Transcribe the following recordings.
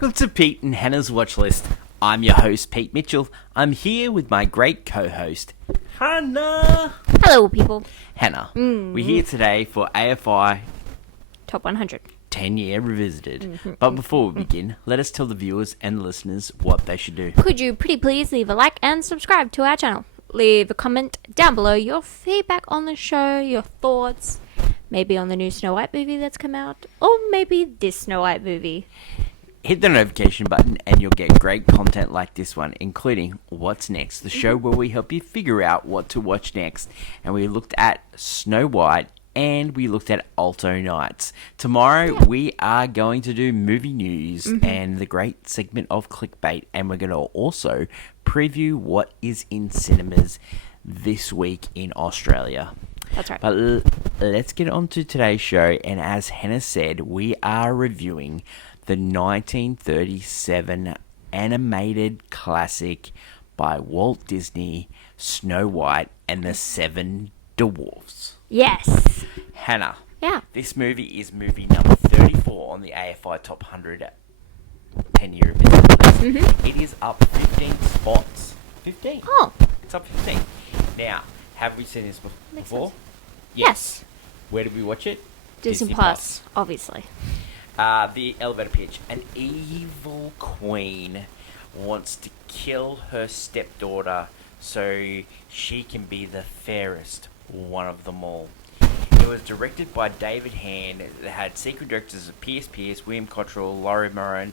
Welcome to Pete and Hannah's Watch List. I'm your host, Pete Mitchell. I'm here with my great co-host, Hannah. Hello, people. Hannah, we're here today for AFI Top 100. 10-year revisited. But before we begin, let us tell the viewers and listeners what they should do. Could you pretty please leave a like and subscribe to our channel? Leave a comment down below your feedback on the show, your thoughts, maybe on the new Snow White movie that's come out, or maybe this Snow White movie. Hit the notification button and you'll get great content like this one, including What's Next, the show where we help you figure out what to watch next. And we looked at Snow White and we looked at Alto Nights. Tomorrow we are going to do movie news and the great segment of clickbait, and we're going to also preview what is in cinemas this week in Australia. That's right. But let's get on to today's show, and as Hannah said, we are reviewing the 1937 animated classic by Walt Disney, Snow White and the Seven Dwarfs. Yes. Hannah. Yeah. This movie is movie number 34 on the AFI Top 100 10-year revisited list. It is up 15 spots. 15? Oh. It's up 15. Now, have we seen this before? Sense. Yes. Where did we watch it? Disney Plus, obviously. The elevator pitch. An evil queen wants to kill her stepdaughter so she can be the fairest one of them all. It was directed by David Hand. It had secret directors of Pierce Pierce, William Cottrell, Laurie Moran,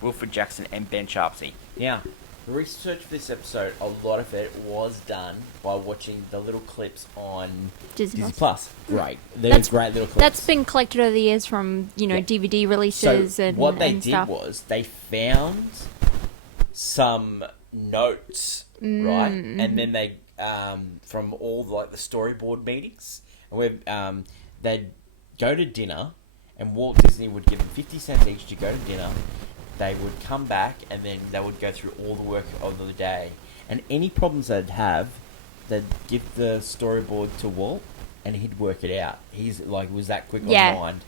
Wilfred Jackson, and Ben Sharpsey. Now, the research for this episode, a lot of it was done by watching the little clips on Disney Plus. Great. They're great little clips. That's been collected over the years from, DVD releases so and what they and did stuff. was they found some notes, right? And then they, from all like the storyboard meetings, where they'd go to dinner, and Walt Disney would give them 50 cents each to go to dinner. They would come back, and then they would go through all the work of the day. And any problems they'd have, they'd give the storyboard to Walt, and he'd work it out. He's like, was that quick on mind.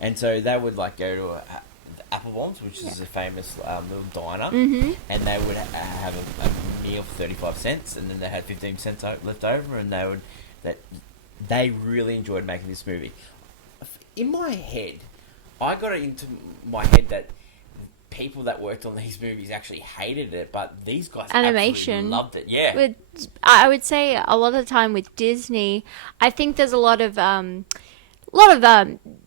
And so they would like go to the Applebombs, which is a famous little diner, and they would have a meal for 35 cents, and then they had 15 cents left over, and they really enjoyed making this movie. In my head, I got it into my head that people that worked on these movies actually hated it, but these guys absolutely loved it. Yeah, I would say a lot of the time with Disney, I think there's a lot of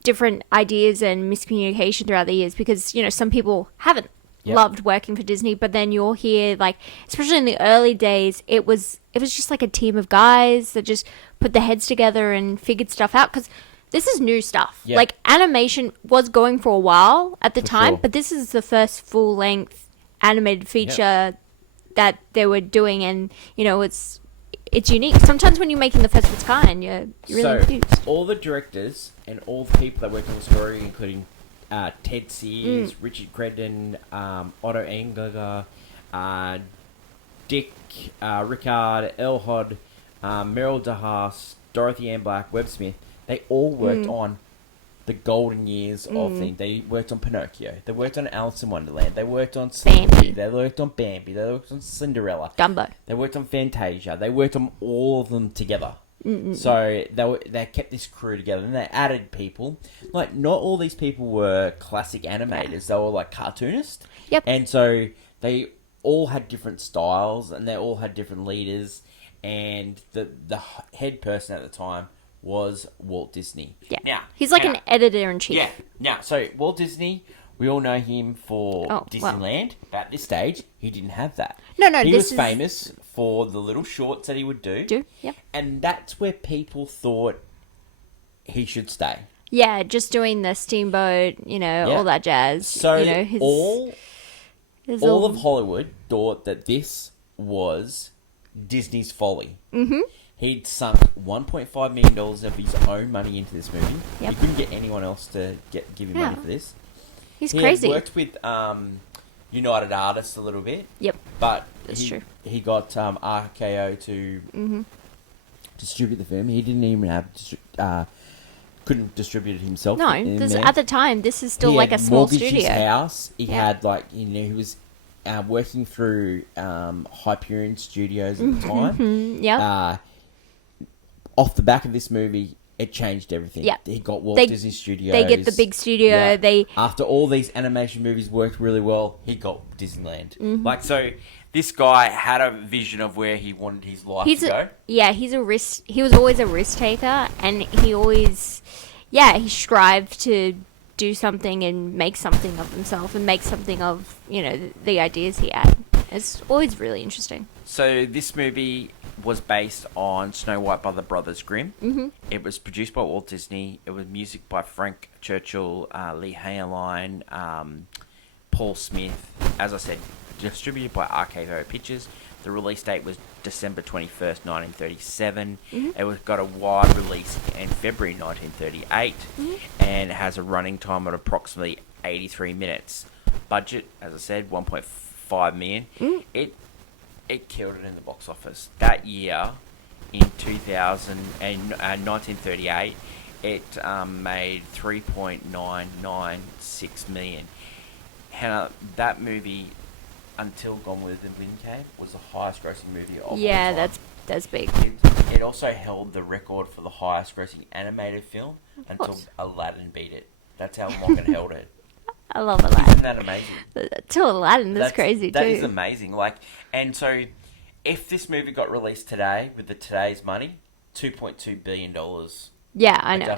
different ideas and miscommunication throughout the years, because some people haven't loved working for Disney, but then you'll hear, like, especially in the early days, it was just like a team of guys that just put their heads together and figured stuff out, because this is new stuff. Yep. Like, animation was going for a while at the time, sure. but this is the first full-length animated feature that they were doing, and, it's unique. Sometimes when you're making the first of its kind, you're really confused. All the directors and all the people that worked on the story, including Ted Sears, Richard Credden, Otto Engler, Dick Rickard, El Hod, Meryl DeHaas, Dorothy Ann Black, Webb Smith, they all worked on the golden years of things. They worked on Pinocchio. They worked on Alice in Wonderland. They worked on Bambi. They worked on Bambi. They worked on Cinderella. Dumbo. They worked on Fantasia. They worked on all of them together. So they kept this crew together, and they added people. Like, not all these people were classic animators. They were like cartoonists. Yep. And so they all had different styles, and they all had different leaders. And the head person at the time was Walt Disney. Yeah. Now, he's like an editor-in-chief. Yeah. Now, so Walt Disney, we all know him for Disneyland. But at this stage, he didn't have that. No, he was famous for the little shorts that he would do. Yep. And that's where people thought he should stay. Yeah, just doing the steamboat, all that jazz. So all of Hollywood thought that this was Disney's folly. He'd sunk $1.5 million of his own money into this movie. Yep. He couldn't get anyone else to give him money for this. He's crazy. He worked with United Artists a little bit. Yep. But That's true. He got RKO to distribute the film. He didn't even have couldn't distribute it himself. No, at the time, this is still like a small studio. His house. He had he was working through Hyperion Studios at the time. Yeah. Off the back of this movie, it changed everything. Yeah. He got Walt Disney Studios. They get the big studio. Yeah. After all these animation movies worked really well, he got Disneyland. Like, so this guy had a vision of where he wanted his life to go. Yeah, he was always a risk taker, and he always, he strived to do something and make something of himself and make something of, the ideas he had. It's always really interesting. So this movie was based on Snow White by the Brothers Grimm. Mm-hmm. It was produced by Walt Disney. It was music by Frank Churchill, Lee Haneline, Paul Smith. As I said, distributed by RKO Pictures. The release date was December 21st, 1937. Mm-hmm. It got a wide release in February 1938, and it has a running time of approximately 83 minutes. Budget, as I said, $1.5 million. It killed it in the box office. That year, in 1938, it made $3.996 million. Hannah, that movie, until Gone with the Wind came, was the highest grossing movie of all time. That's big. It also held the record for the highest grossing animated film until Aladdin beat it. That's how long it held it. I love Aladdin. Isn't that amazing? Till Aladdin, that's crazy too. That is amazing. And so, if this movie got released today with today's money, $2.2 billion. Yeah, I know.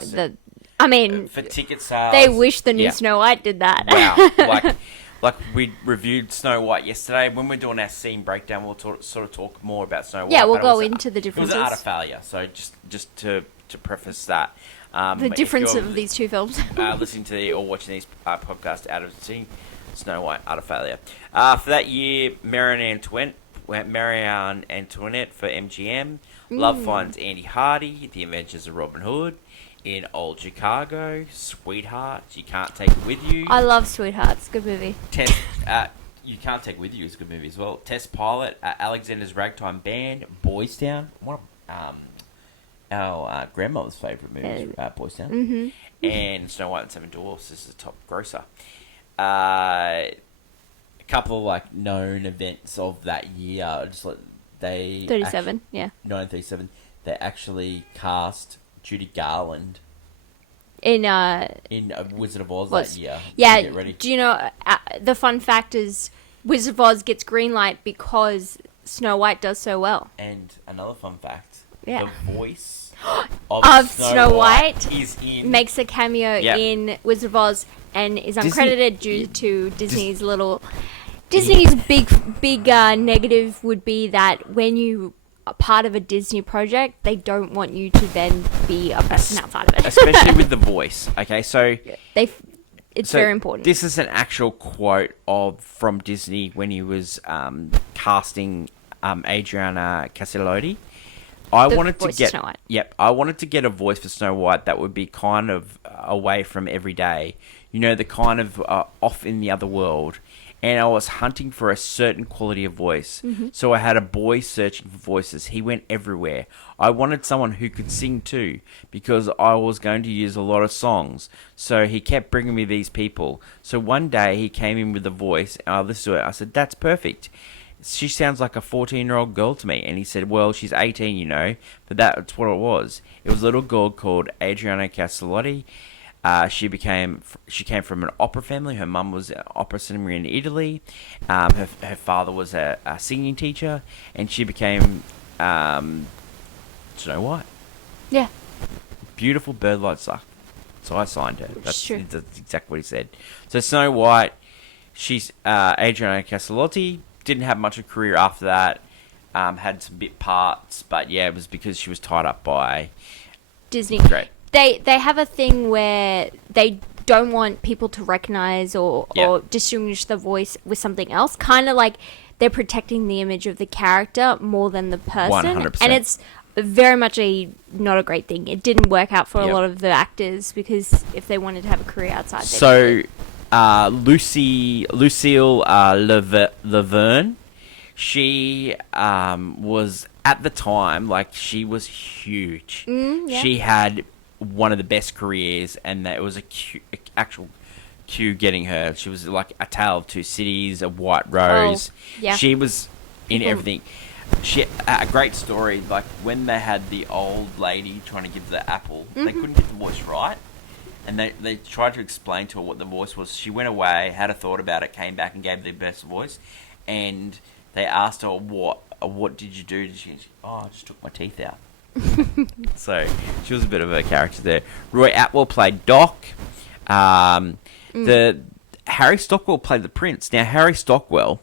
For ticket sales, they wish the new Snow White did that. Wow, like we reviewed Snow White yesterday. When we're doing our scene breakdown, we'll sort of talk more about Snow White. Yeah, we'll go into the differences. It was an art of failure. So just to preface that. The difference of these two films. Listening to or watching these podcasts out of seeing Snow White, art of failure. For that year, Marianne Antoinette for MGM. Love finds Andy Hardy, The Adventures of Robin Hood. In Old Chicago, Sweetheart, You Can't Take It With You. I love Sweetheart. It's a good movie. You Can't Take It With You is a good movie as well. Test Pilot, Alexander's Ragtime Band, Boys Town. One of our grandmother's favourite movies, Boys Town. Mm-hmm. And Snow White and Seven Dwarfs is the top grosser. A couple of known events of that year. 37, 1937. They actually cast Judy Garland in Wizard of Oz that year. Yeah, Get ready. Do you know the fun fact is Wizard of Oz gets green light because Snow White does so well. And another fun fact, the voice of Snow White makes a cameo in Wizard of Oz and is uncredited due to Disney's big negative would be that when you are part of a Disney project, they don't want you to then be a person outside of it. Especially with the voice. Okay, so it's very important. This is an actual quote from Disney when he was casting Adriana Castellotti. I wanted to get a voice for Snow White that would be kind of away from every day. The kind of off in the other world. And I was hunting for a certain quality of voice. Mm-hmm. So I had a boy searching for voices. He went everywhere. I wanted someone who could sing too, because I was going to use a lot of songs. So he kept bringing me these people. So one day he came in with a voice, and I listened to it. I said, "That's perfect. She sounds like a 14-year-old girl to me." And he said, "Well, she's 18, But that's what it was. It was a little girl called Adriana Castellotti. She came from an opera family. Her mum was an opera singer in Italy. Her father was a singing teacher, and she became Snow White. Yeah. Beautiful bird like suck. So I signed her. That's true. That's exactly what he said. So Snow White, she's Adriana Castellotti. Didn't have much of a career after that. Had some bit parts, but it was because she was tied up by Disney. Great. They have a thing where they don't want people to recognize or distinguish the voice with something else. Kind of like they're protecting the image of the character more than the person. 100%. And it's very much not a great thing. It didn't work out for a lot of the actors because if they wanted to have a career outside, Lucille Laverne, she was at the time she was huge. Yeah. She had one of the best careers, and that it was actual cue getting her. She was like A Tale of Two Cities, A White Rose. Oh, yeah. She was in everything. She a great story. Like when they had the old lady trying to give the apple, they couldn't get the voice right, and they tried to explain to her what the voice was. She went away, had a thought about it, came back and gave the best voice, and they asked her what did you do? I just took my teeth out. So she was a bit of a character there. Roy Atwell played Doc. The Harry Stockwell played the Prince. Now Harry Stockwell,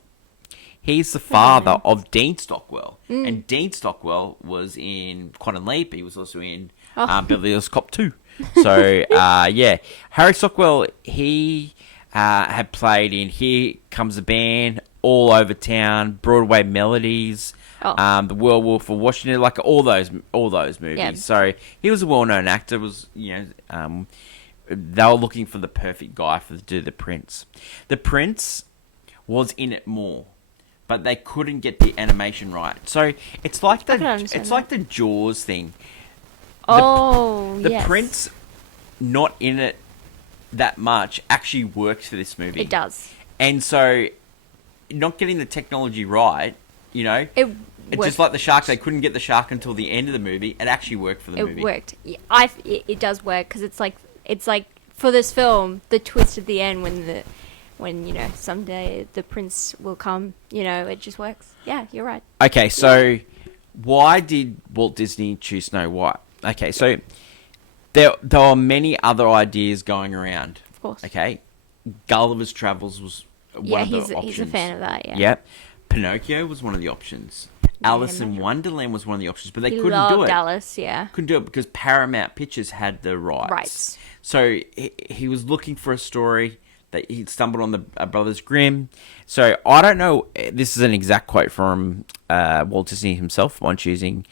he's the father of Dean Stockwell, and Dean Stockwell was in Quantum Leap. He was also in Beverly Hills Cop 2. So yeah, Harry Stockwell, he had played in Here Comes the Band, All Over Town, Broadway Melodies. The Werewolf of Washington, like all those movies. Yeah. So he was a well-known actor. They were looking for the perfect guy to do the Prince. The Prince was in it more, but they couldn't get the animation right. So it's like the Jaws thing. The Prince, not in it that much, actually works for this movie. It does. And so, not getting the technology right, it's just like the shark. They couldn't get the shark until the end of the movie. It actually worked for the movie. It worked. Yeah, it does work because it's like for this film, the twist at the end when someday the prince will come. It just works. Yeah, you're right. Okay, so why did Walt Disney choose Snow White? Okay, so there are many other ideas going around. Of course. Okay, Gulliver's Travels was one of the options. He's a fan of that. Yeah. Yep. Pinocchio was one of the options. Alice in Wonderland was one of the options, but they couldn't do it. Alice, yeah. Couldn't do it because Paramount Pictures had the rights. So he was looking for a story that he stumbled on the Brothers Grimm. So I don't know. This is an exact quote from Walt Disney himself on choosing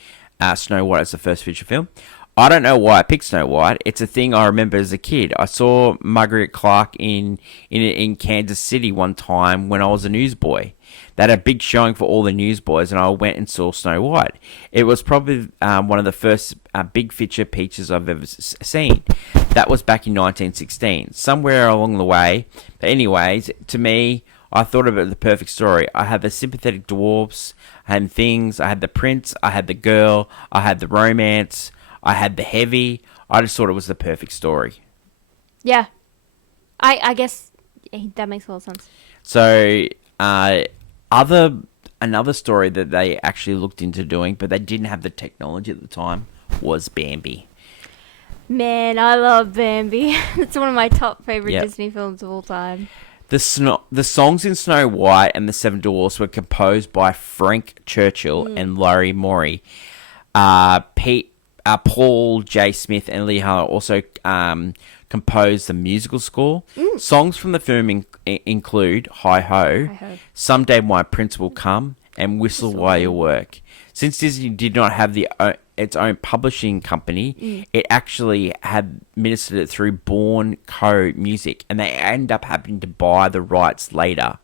Snow White as the first feature film. I don't know why I picked Snow White. It's a thing I remember as a kid. I saw Margaret Clark in Kansas City one time when I was a newsboy. They had a big showing for all the newsboys, and I went and saw Snow White. It was probably one of the first big feature pictures I've ever seen. That was back in 1916, somewhere along the way. But anyways, to me, I thought of it the perfect story. I had the sympathetic dwarfs, I had things, I had the prince, I had the girl, I had the romance, I had the heavy. I just thought it was the perfect story. Yeah. I guess that makes a lot of sense. So, another story that they actually looked into doing, but they didn't have the technology at the time, was Bambi. Man, I love Bambi. It's one of my top favorite Disney films of all time. The songs in Snow White and the Seven Dwarfs were composed by Frank Churchill and Larry Morey. Paul J. Smith and Lee Harlow also composed the musical score. Songs from the film include Hi Ho, Someday My Prince Will Come, and Whistle While You Work. Since Disney did not have its own publishing company, it actually had ministered it through Born Co. Music, and they end up having to buy the rights later.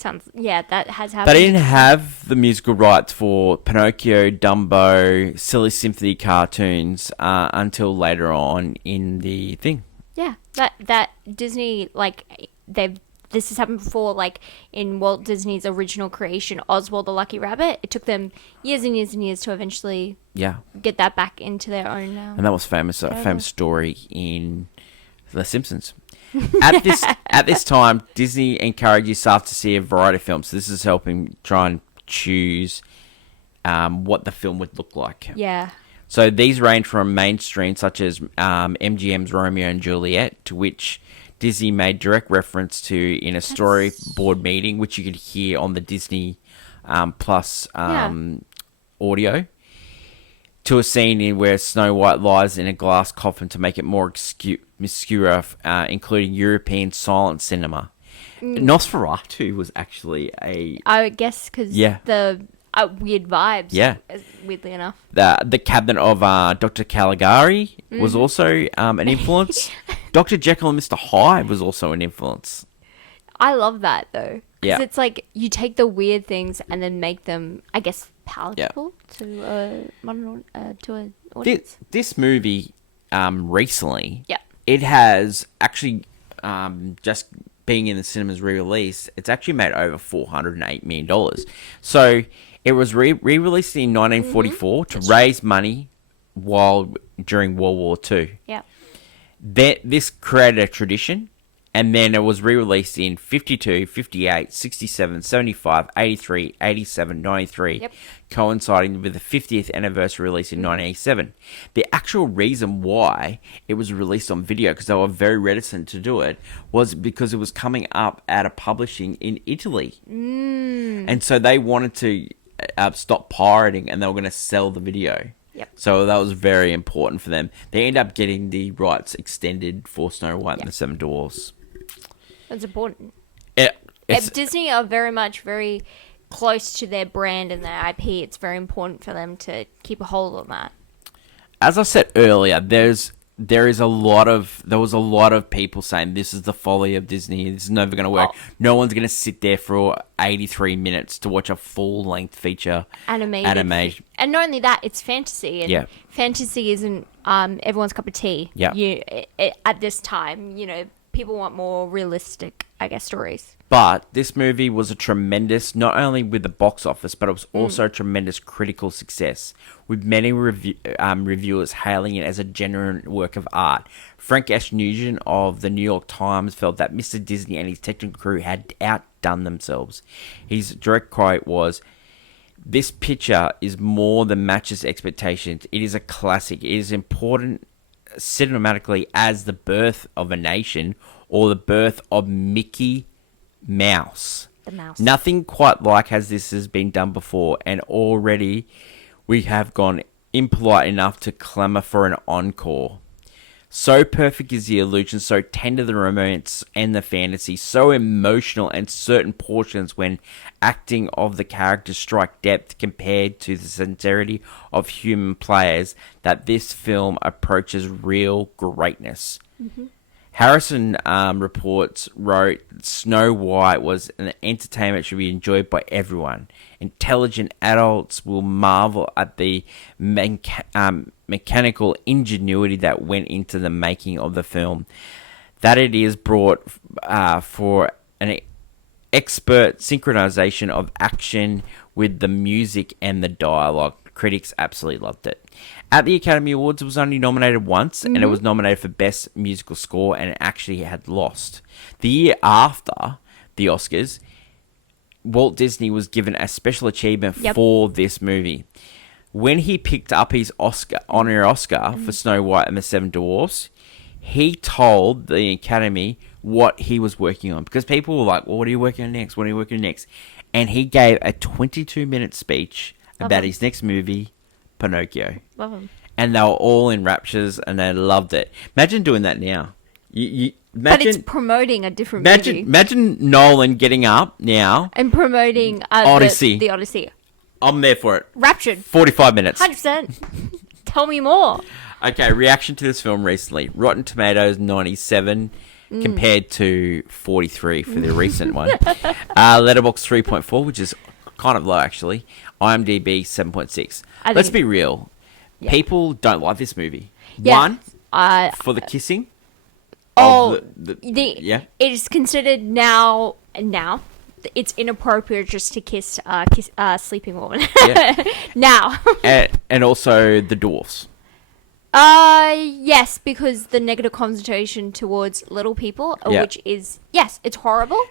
That has happened. They didn't have the musical rights for Pinocchio, Dumbo, Silly Symphony cartoons until later on in the thing. Yeah, that Disney, this has happened before, in Walt Disney's original creation, Oswald the Lucky Rabbit. It took them years and years and years to eventually get that back into their own now. And that was a famous story in The Simpsons. At this time, Disney encouraged its staff to see a variety of films. So this is helping try and choose what the film would look like. Yeah. So these range from mainstream, such as MGM's Romeo and Juliet, to which Disney made direct reference to in a storyboard meeting, which you could hear on the Disney Plus audio, to a scene in where Snow White lies in a glass coffin to make it more obscure, including European silent cinema. Nosferatu was actually I guess because the weird vibes. Yeah. Weirdly enough. The cabinet of Dr. Caligari was also an influence. Dr. Jekyll and Mr. Hyde was also an influence. I love that, though. Yeah. Because it's like you take the weird things and then make them, I guess, palatable to an audience. This movie recently. Yeah. It has actually just being in the cinemas re-release, it's actually made over $408 million. So it was re-released in 1944 to raise money during World War II. Yeah. This created a tradition, and then it was re-released in 52, 58, 67, 75, 83, 87, 93, Yep. coinciding with the 50th anniversary release in 1987. The actual reason why it was released on video, because they were very reticent to do it, was because it was coming up out of publishing in Italy. And so they wanted to stop pirating, and they were going to sell the video. Yep. So that was very important for them. They ended up getting the rights extended for Snow White and the Seven Dwarfs. That's important. It's Disney are very close to their brand and their IP. It's very important for them to keep a hold on that. As I said earlier, there was a lot of people saying this is the folly of Disney. This is never going to work. Oh. No one's going to sit there for 83 minutes to watch a full-length feature animation. And not only that, it's fantasy. And Yeah. fantasy isn't everyone's cup of tea. Yeah. At this time, people want more realistic, I guess, stories. But this movie was a tremendous, not only with the box office, but it was also a tremendous critical success, with many reviewers hailing it as a genuine work of art. Frank S. Nugent of the New York Times felt that Mr. Disney and his technical crew had outdone themselves. His direct quote was, "This picture is more than matches expectations. It is a classic. It is important cinematically as the birth of a nation or the birth of Mickey Mouse. The mouse. Nothing quite like this has been done before, and already we have gone impolite enough to clamour for an encore. So perfect is the illusion, so tender the romance and the fantasy, so emotional and certain portions when acting of the characters strike depth compared to the sincerity of human players, that this film approaches real greatness." Harrison wrote, "Snow White was an entertainment that should be enjoyed by everyone. Intelligent adults will marvel at the mechanical ingenuity that went into the making of the film. That it is brought for an expert synchronization of action with the music and the dialogue. Critics absolutely loved it." At the Academy Awards, it was only nominated once, and it was nominated for Best Musical Score, and it actually had lost. The year after the Oscars, Walt Disney was given a special achievement for this movie. When he picked up his honorary Oscar for Snow White and the Seven Dwarfs, he told the Academy what he was working on, because people were like, "Well, what are you working on next? What are you working on next?" And he gave a 22-minute speach about his next movie, Pinocchio. Love them. And they were all in raptures, and they loved it. Imagine doing that now. Imagine, But it's promoting a different movie. Imagine Nolan getting up now. And promoting Odyssey. The Odyssey. I'm there for it. Raptured. 45 minutes. 100%. Tell me more. Okay, reaction to this film recently. Rotten Tomatoes, 97, compared to 43 for the recent one. Letterboxd 3.4, which is kind of low, actually. IMDb 7.6. Let's be real. Yeah. People don't like this movie. Yeah. One, for the kissing. It is considered now. It's inappropriate just to kiss a sleeping woman. Yeah. Now. and also the dwarfs. Yes, because the negative connotation towards little people, which is, yes, it's horrible.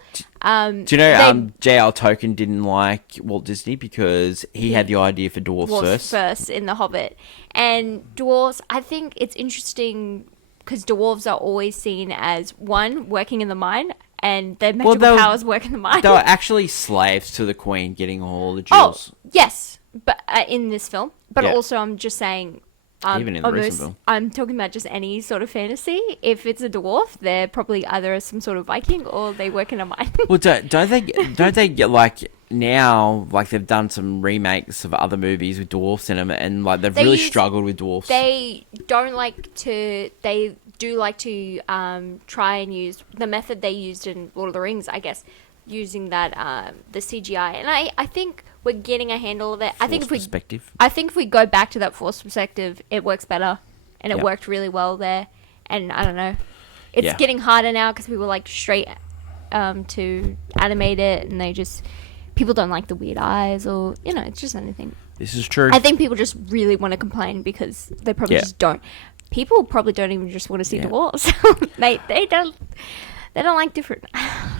Do you know J.L. Tolkien didn't like Walt Disney because he had the idea for dwarfs first in The Hobbit. And dwarfs, I think it's interesting because dwarves are always seen as, one, working in the mine, and their magical powers work in the mine. They were actually slaves to the queen, getting all the jewels. Oh, yes, but in this film. But also, I'm just saying... even in the recent film. I'm talking about just any sort of fantasy. If it's a dwarf, they're probably either some sort of Viking or they work in a mine. Well, don't they get like now, like they've done some remakes of other movies with dwarfs in them, and like they've really struggled with dwarfs. They don't like to. They do like to try and use the method they used in Lord of the Rings, I guess, using that the CGI, and I think we're getting a handle of it. I think if we go back to that forced perspective, it works better, and it worked really well there. And I don't know, it's Yeah. getting harder now because people like straight to animate it, and people don't like the weird eyes, or it's just anything. This is true. I think people just really want to complain because they probably just don't. People probably don't even just want to see Dwarfs. They don't like different.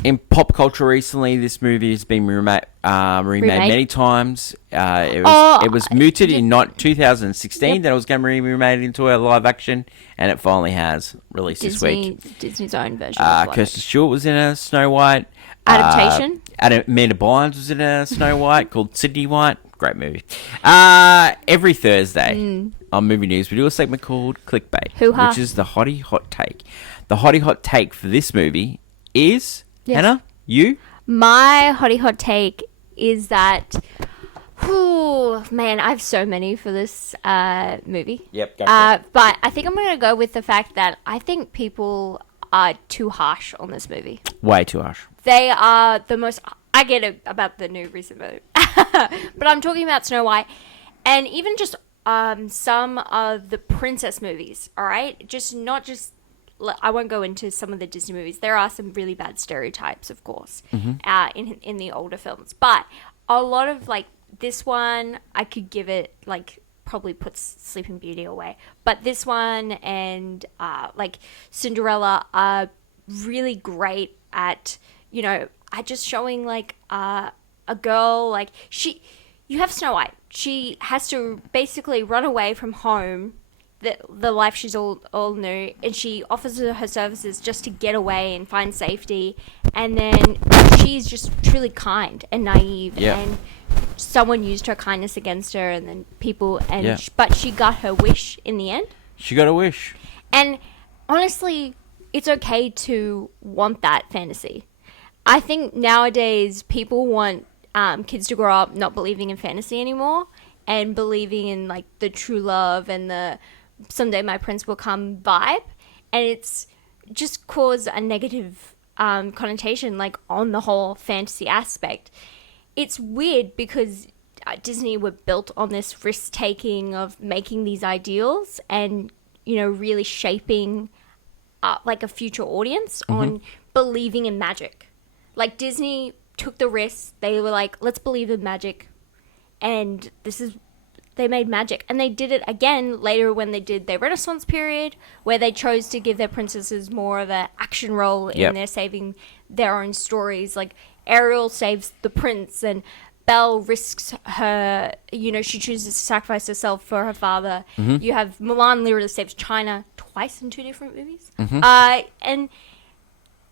In pop culture recently, this movie has been remade many times. It was mooted in 2016 that it was going to be remade into a live action, and it finally has released this week. Disney's own version. Kirsten Stewart was in a Snow White adaptation. Amanda Bynes was in a Snow White called Sydney White. Great movie. Every Thursday on Movie News, we do a segment called Clickbait, Hoo-ha. which is the hottie hot take. The hottie hot take for this movie is, Hannah, you? My hottie hot take is that, man, I have so many for this movie. Yep, go for it. But I think I'm going to go with the fact that I think people are too harsh on this movie. Way too harsh. They are the most... I get it about the new recent movie. But I'm talking about Snow White. And even just some of the princess movies, all right? I won't go into some of the Disney movies. There are some really bad stereotypes, of course, in the older films. But a lot of, like, this one, I could give it, like, probably puts Sleeping Beauty away. But this one and, like, Cinderella are really great at, just showing, like, a girl, like, you have Snow White. She has to basically run away from home, the life she's all knew, and she offers her services just to get away and find safety. And then she's just truly kind and naive, and someone used her kindness against her, and then people, but she got her wish in the end. She got a wish. And honestly, it's okay to want that fantasy. I think nowadays people want kids to grow up not believing in fantasy anymore and believing in, like, the true love and the someday my prince will come vibe, and it's just caused a negative connotation, like, on the whole fantasy aspect. It's weird because Disney were built on this risk-taking of making these ideals and, really shaping like a future audience on believing in magic. Like, Disney took the risk. They were like, let's believe in magic, and they made magic. And they did it again later when they did their Renaissance period, where they chose to give their princesses more of an action role in their saving their own stories. Like, Ariel saves the prince, and Belle risks her, she chooses to sacrifice herself for her father. You have Mulan literally saves China twice in 2 different movies. And,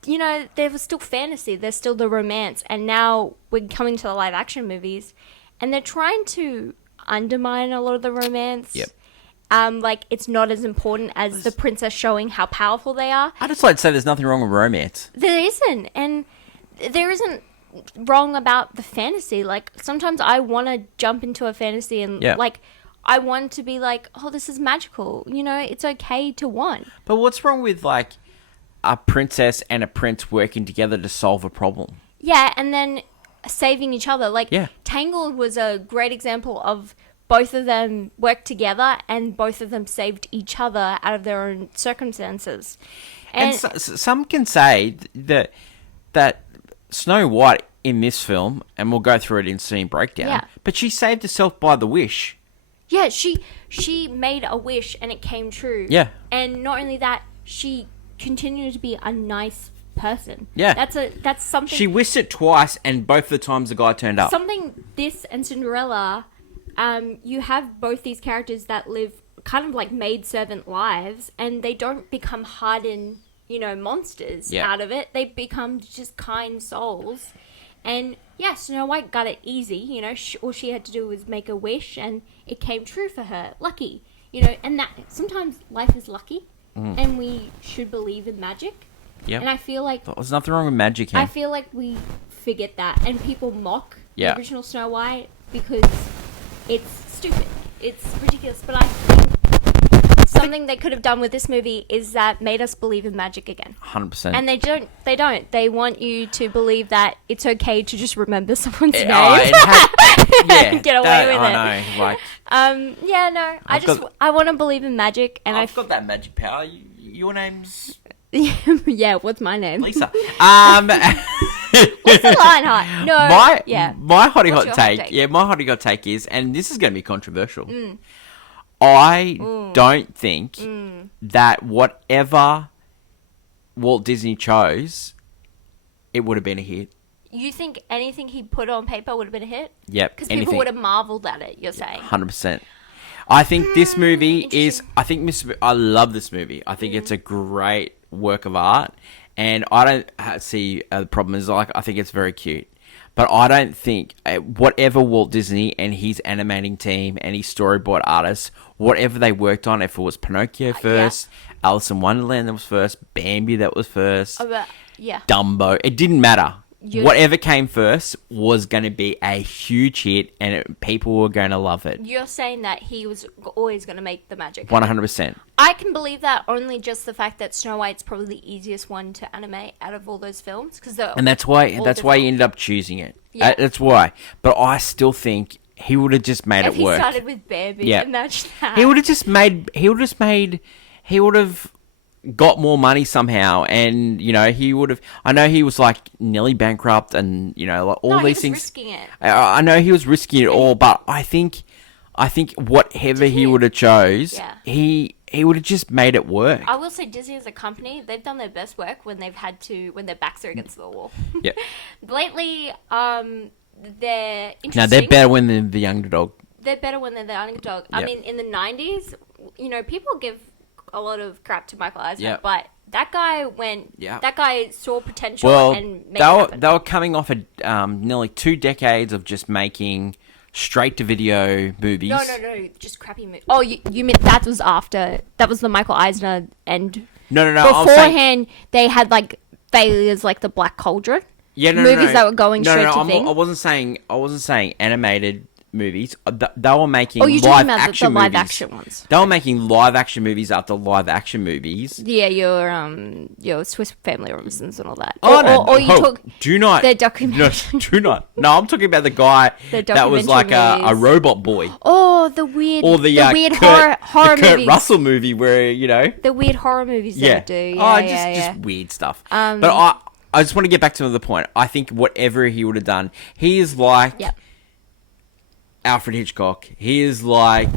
there was still fantasy. There's still the romance. And now we're coming to the live action movies, and they're trying to undermine a lot of the romance. Like, it's not as important as the princess showing how powerful they are. I just like to say there's nothing wrong with romance. There isn't. And there isn't wrong about the fantasy. Like, sometimes I want to jump into a fantasy and, like, I want to be like, oh, this is magical. It's okay to want. But what's wrong with, like, a princess and a prince working together to solve a problem? Yeah, and then saving each other. Like, Tangled was a great example of both of them worked together and both of them saved each other out of their own circumstances. And some can say that Snow White in this film, and we'll go through it in scene breakdown, but she saved herself by the wish. Yeah, she made a wish and it came true. Yeah. And not only that, she continued to be a nice person. Yeah. That's something. She wished it twice, and both the times the guy turned up. Something this and Cinderella, you have both these characters that live kind of like maidservant lives, and they don't become hardened, monsters out of it. They become just kind souls. And Snow White got it easy. All she had to do was make a wish, and it came true for her. Lucky, and that sometimes life is lucky, and we should believe in magic. Yeah. And I feel like there's nothing wrong with magic here. I feel like we forget that, and people mock the original Snow White because it's stupid, it's ridiculous. But I think something they could have done with this movie is that made us believe in magic again. 100%. And they don't. They want you to believe that it's okay to just remember someone's name. Yeah, get away with it. I know. Like, yeah, no. I want to believe in magic, and I've got that magic power. Your name's yeah. What's my name? Lisa. What's the line, hot? No. My hottie hot take. Yeah, my hottie hot take is, and this is going to be controversial. I don't think that whatever Walt Disney chose, it would have been a hit. You think anything he put on paper would have been a hit? Yep. Because people would have marveled at it, you're saying? 100%. I think this movie is... I love this movie. I think it's a great work of art. And I don't see the problem is, like, I think it's very cute. But I don't think... whatever Walt Disney and his animating team and his storyboard artists, whatever they worked on, if it was Pinocchio first, Alice in Wonderland that was first, Bambi that was first, Dumbo, it didn't matter. Whatever came first was going to be a huge hit, and people were going to love it. You're saying that he was always going to make the magic. 100%. I can believe that only just the fact that Snow White's probably the easiest one to animate out of all those films, and that's why he ended up choosing it. Yeah. That's why. But I still think he would have just made it work. If he started with Bambi, imagine that. He would have got more money somehow, and he would have. I know he was like nearly bankrupt, and like all these things. Risking it. I know he was risking it all, but I think whatever he would have chose, he would have just made it work. I will say Disney as a company, they've done their best work when their backs are against the wall. Yeah. Lately, they're interesting. No, they're better when they're the underdog. They're better when they're the underdog. Yep. I mean, in the 90s, people give a lot of crap to Michael Eisner, but that guy that guy saw potential and made it happen. They were coming off nearly 2 decades of just making straight-to-video movies. No, just crappy movies. Oh, you mean that was the Michael Eisner and... No. Beforehand, they had, like, failures like The Black Cauldron. Yeah, movies that were going straight to thing. I wasn't saying animated movies. They were making you're talking about live-action the movies. live-action ones. They were making live-action movies after live-action movies. Yeah, your Swiss Family Robinsons and all that. Do not. Their documentary. Do not. No, I'm talking about the guy that was like a robot boy. Oh, the weird horror movies. Kurt Russell movie where, the weird horror movies they do. Just weird stuff. But I just want to get back to the point. I think whatever he would have done, he is like... Yep. Alfred Hitchcock. He is like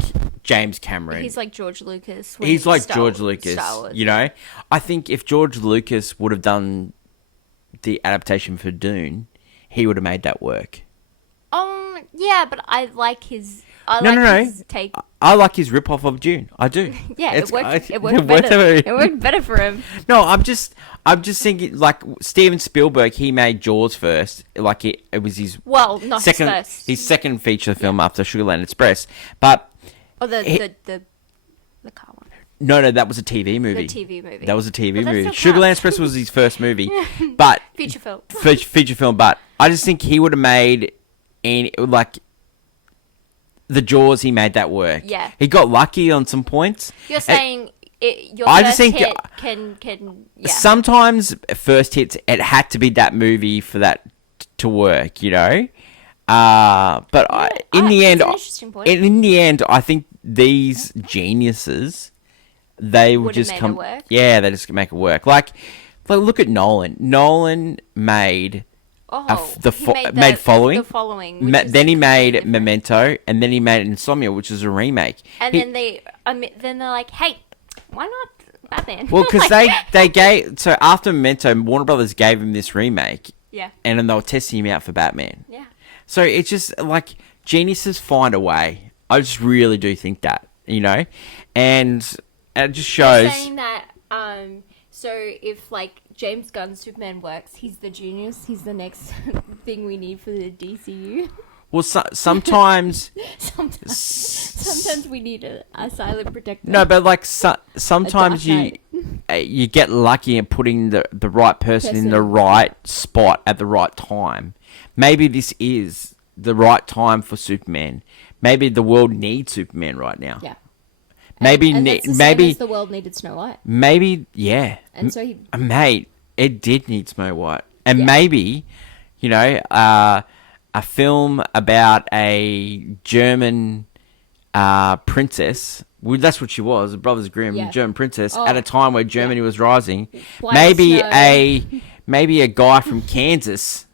James Cameron. He's like George Lucas. He's like George Lucas. I think if George Lucas would have done the adaptation for Dune, he would have made that work. Yeah, but I like his... his take. I like his rip-off of Dune. I do. Yeah, it worked better for him. No, I'm just thinking, like, Steven Spielberg, he made Jaws first. Like, it was his... Well, not second, his first. His second feature film after Sugarland Express. But... the car one. No, that was a TV movie. The TV movie. That was a TV movie. Sugarland Express was his first movie. But... Feature film. Feature film, but I just think he would have made... the Jaws, he made that work. Yeah. He got lucky on some points. You're saying your first hit can... Yeah. Sometimes first hits, it had to be that movie for that to work, in the end, I think these geniuses, they would just come... Work. Yeah, they just make it work. Like look at Nolan. Nolan made... made Following. The Following. Then he made Memento, and then he made Insomnia, which is a remake. And then they're like, hey, why not Batman? Well, because they gave... So after Memento, Warner Brothers gave him this remake. Yeah. And then they were testing him out for Batman. Yeah. So it's just like geniuses find a way. I just really do think that, and it just shows... You're saying that, so if, like, James Gunn's Superman works, he's the genius, he's the next thing we need for the DCU. Well, sometimes... sometimes we need a silent protector. No, but, like, sometimes you get lucky in putting the right person in the right spot at the right time. Maybe this is the right time for Superman. Maybe the world needs Superman right now. Yeah. Maybe, and that's the same maybe as the world needed Snow White. Maybe, yeah. And so he... Mate, it did need Snow White. And Yeah. maybe, you know, a film about a German princess. Well, that's what she was, Brothers Grimm, Yeah. German princess, Oh, at a time where Germany was rising. White Maybe snow. maybe a guy from Kansas,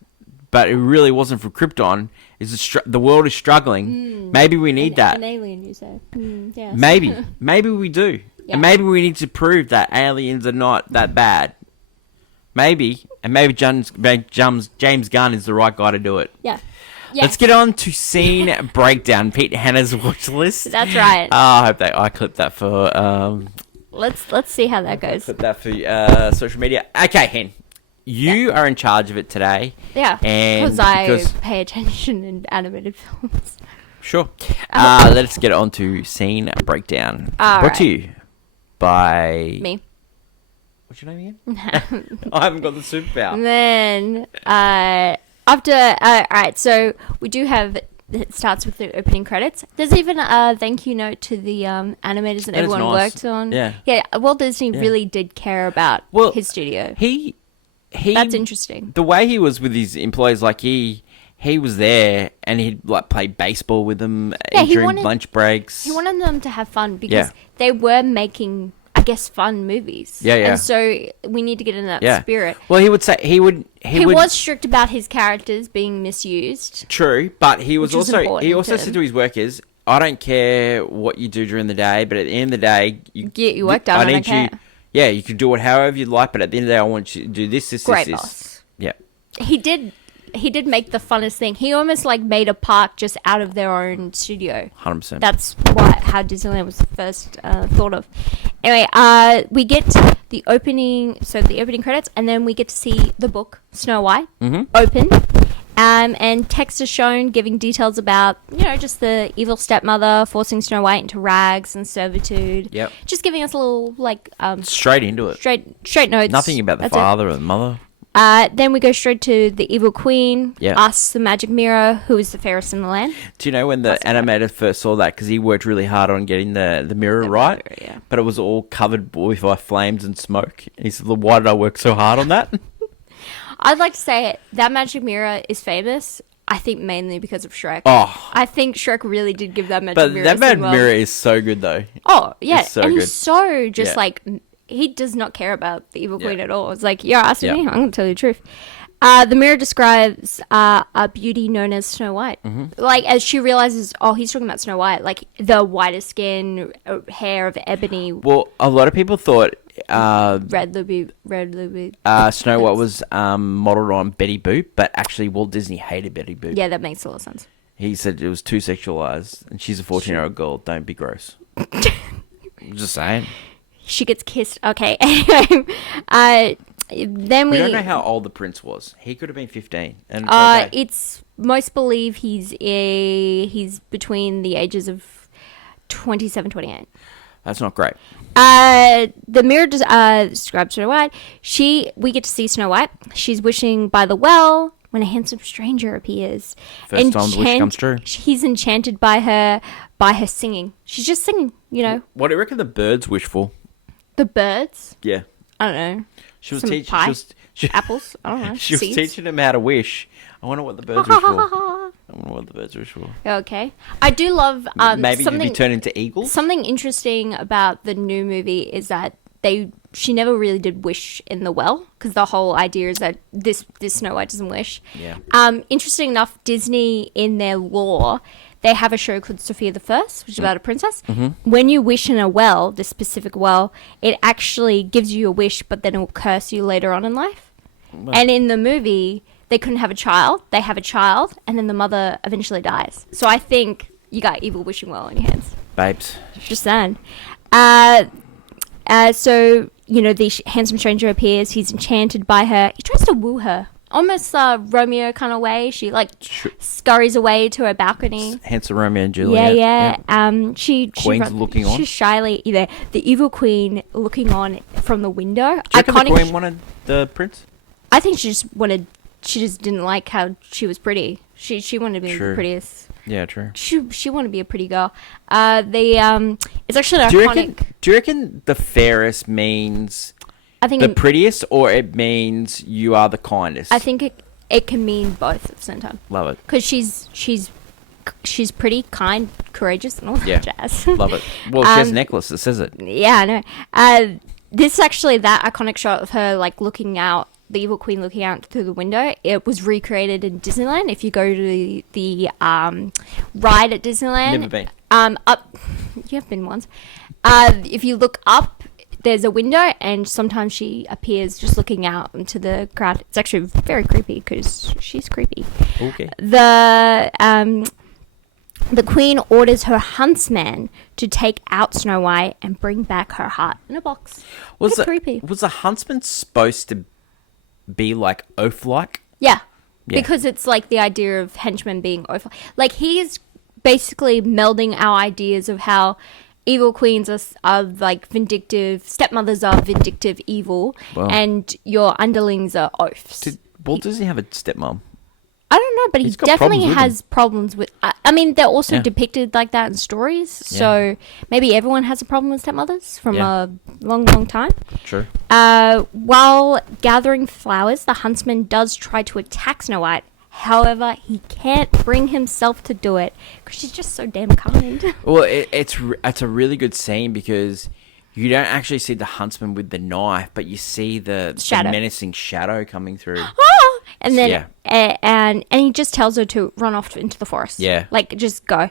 but it really wasn't from Krypton. The world is struggling. Maybe we need that. An alien, you said. Yes. Maybe we do. Yeah. And maybe we need to prove that aliens are not that bad. Maybe. And maybe James Gunn is the right guy to do it. Yeah. Let's get on to scene breakdown. Pete Hannah's watch list. That's right. I hope I clipped that for... Let's see how that goes. Clip that for social media. Okay, Hen. You are in charge of it today. Yeah, And because I pay attention in animated films. Sure. Let's get on to scene breakdown. Brought to you by... Me. What's your name again? I haven't got the superpower. And then, after... Alright, so we do have... It starts with the opening credits. There's even a thank you note to the animators and everyone nice. worked on. Yeah. Yeah, Walt Disney really did care about his studio. He That's interesting. The way he was with his employees, like he was there and he'd like play baseball with them during lunch breaks. He wanted them to have fun because they were making, I guess, fun movies. Yeah. And so we need to get in that spirit. Well, he would say he was strict about his characters being misused. True, but he was also important said to his workers, "I don't care what you do during the day, but at the end of the day, you get your work done. I don't care." Yeah, you can do it however you like, but at the end of the day, I want you to do this, Great this. boss. Yeah. He did make the funnest thing. He almost like made a park just out of their own studio. 100%. That's how Disneyland was first thought of. Anyway, we get the opening credits, and then we get to see the book Snow White open. And text is shown giving details about, just the evil stepmother forcing Snow White into rags and servitude. Yep. Just giving us a little, straight into it. Straight notes. Nothing about the father or the mother. Then we go straight to the evil queen. Yeah. Asks the magic mirror, who is the fairest in the land. Do you know when the animator first saw that? Because he worked really hard on getting the mirror right. Mirror, yeah. But it was all covered with flames and smoke. And he said, why did I work so hard on that? I'd like to say that magic mirror is famous, I think mainly because of Shrek. Oh. I think Shrek really did give that magic mirror. But that magic mirror is so good, though. Oh, yeah. It's so and good. he's so just he does not care about the evil queen at all. It's like, you're asking me, I'm going to tell you the truth. The mirror describes a beauty known as Snow White. Like, as she realizes, he's talking about Snow White, like the whitest skin, hair of ebony. Well, a lot of people thought Red Ruby. Snow White was modelled on Betty Boop, but actually Walt Disney hated Betty Boop. Yeah, that makes a lot of sense. He said it was too sexualized, and she's a 14-year-old girl. Don't be gross. Just saying. She gets kissed. Okay, anyway. Then we don't know how old the prince was. He could have been 15. And it's most believe he's between the ages of 27, 28. That's not great. The mirror describes Snow White. We get to see Snow White. She's wishing by the well when a handsome stranger appears. First time the wish comes true. He's enchanted by her singing. She's just singing, What do you reckon the birds wish for? The birds? Yeah. I don't know. She was Some teaching pie? she, Apples? I don't know. She was Seeds? teaching him how to wish. I wonder what the birds wish for. Okay. I do love maybe to be turned into eagles. Something interesting about the new movie is that she never really did wish in the well, because the whole idea is that this Snow White doesn't wish. Yeah. Interesting enough, Disney in their lore, they have a show called Sophia the First, which is about a princess. When you wish in a well, this specific well, it actually gives you a wish, but then it will curse you later on in life. Well. And in the movie, they couldn't have a child. They have a child, and then the mother eventually dies. So I think you got evil wishing well on your hands. Babes. Just saying. So, the handsome stranger appears. He's enchanted by her. He tries to woo her. Almost Romeo kind of way. She scurries away to her balcony. Handsome Romeo and Juliet. Yeah. Queen's looking on. She's shyly the evil queen looking on from the window. Do you reckon the queen wanted the prince? I think she just didn't like how she was pretty. She wanted to be the prettiest. Yeah, true. She want to be a pretty girl. It's actually an Do you iconic. reckon the fairest means I think the prettiest, or it means you are the kindest? I think it can mean both at the same time. Love it. Because she's pretty, kind, courageous, and all that jazz. Love it. Well, she has a necklace that says it. Yeah, I know. This is actually that iconic shot of her like looking out, the evil queen looking out through the window. It was recreated in Disneyland. If you go to the ride at Disneyland, Never been. Up, you have been once. If you look up, there's a window, and sometimes she appears just looking out into the crowd. It's actually very creepy because she's creepy. Okay. The queen orders her huntsman to take out Snow White and bring back her heart in a box. Was creepy. Was the huntsman supposed to be like oath-like? Yeah, because it's like the idea of henchmen being oath. Like he's basically melding our ideas of how evil queens are like vindictive, stepmothers are vindictive evil, and your underlings are oaths. Did Walt Disney have a stepmom? I don't know, but he definitely has problems with... I mean, they're also depicted like that in stories, so maybe everyone has a problem with stepmothers from a long, long time. True. While gathering flowers, the huntsman does try to attack Snow White. However, he can't bring himself to do it because she's just so damn kind. Well, it's a really good scene because you don't actually see the huntsman with the knife, but you see the menacing shadow coming through. And then and he just tells her to run off into the forest. Yeah. Like, just go.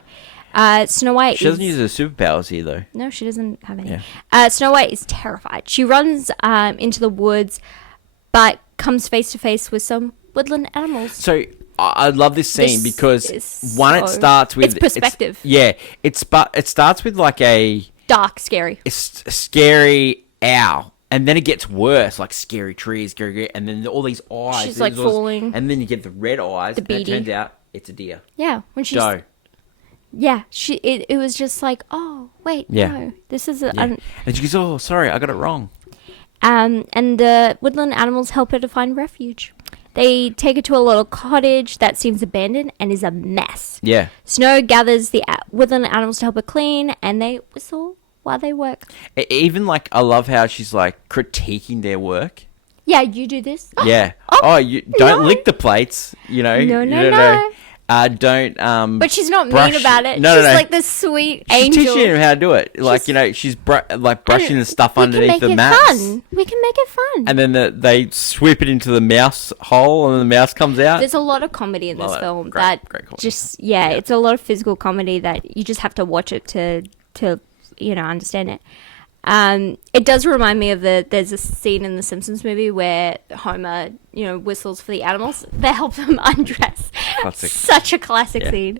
Snow White She doesn't use her superpowers here, though. No, she doesn't have any. Yeah. Snow White is terrified. She runs into the woods, but comes face to face with some woodland animals. So, I love this scene because, it starts with... It's perspective. It starts with, like, a... Dark, scary. It's a scary owl. And then it gets worse, like scary trees, and then all these eyes. She's like falling. And then you get the red eyes, and it turns out it's a deer. Yeah, when she's... Doe. Yeah, it was just like, oh, wait, no. This is... And she goes, oh, sorry, I got it wrong. And the woodland animals help her to find refuge. They take her to a little cottage that seems abandoned and is a mess. Yeah. Snow gathers the woodland animals to help her clean, and they whistle while they work. Even, like, I love how she's, like, critiquing their work. Yeah, you do this. Yeah. You don't lick the plates, you know. No. But she's not mean about it. She's like this sweet angel. She's teaching him how to do it. Like, she's brushing the stuff underneath the mats. We can make it fun. And then they sweep it into the mouse hole, and the mouse comes out. There's a lot of comedy in this film. Great comedy. It's a lot of physical comedy that you just have to watch it to understand it. It does remind me of there's a scene in the Simpsons movie where Homer, whistles for the animals. They help them undress. Classic. Such a classic scene.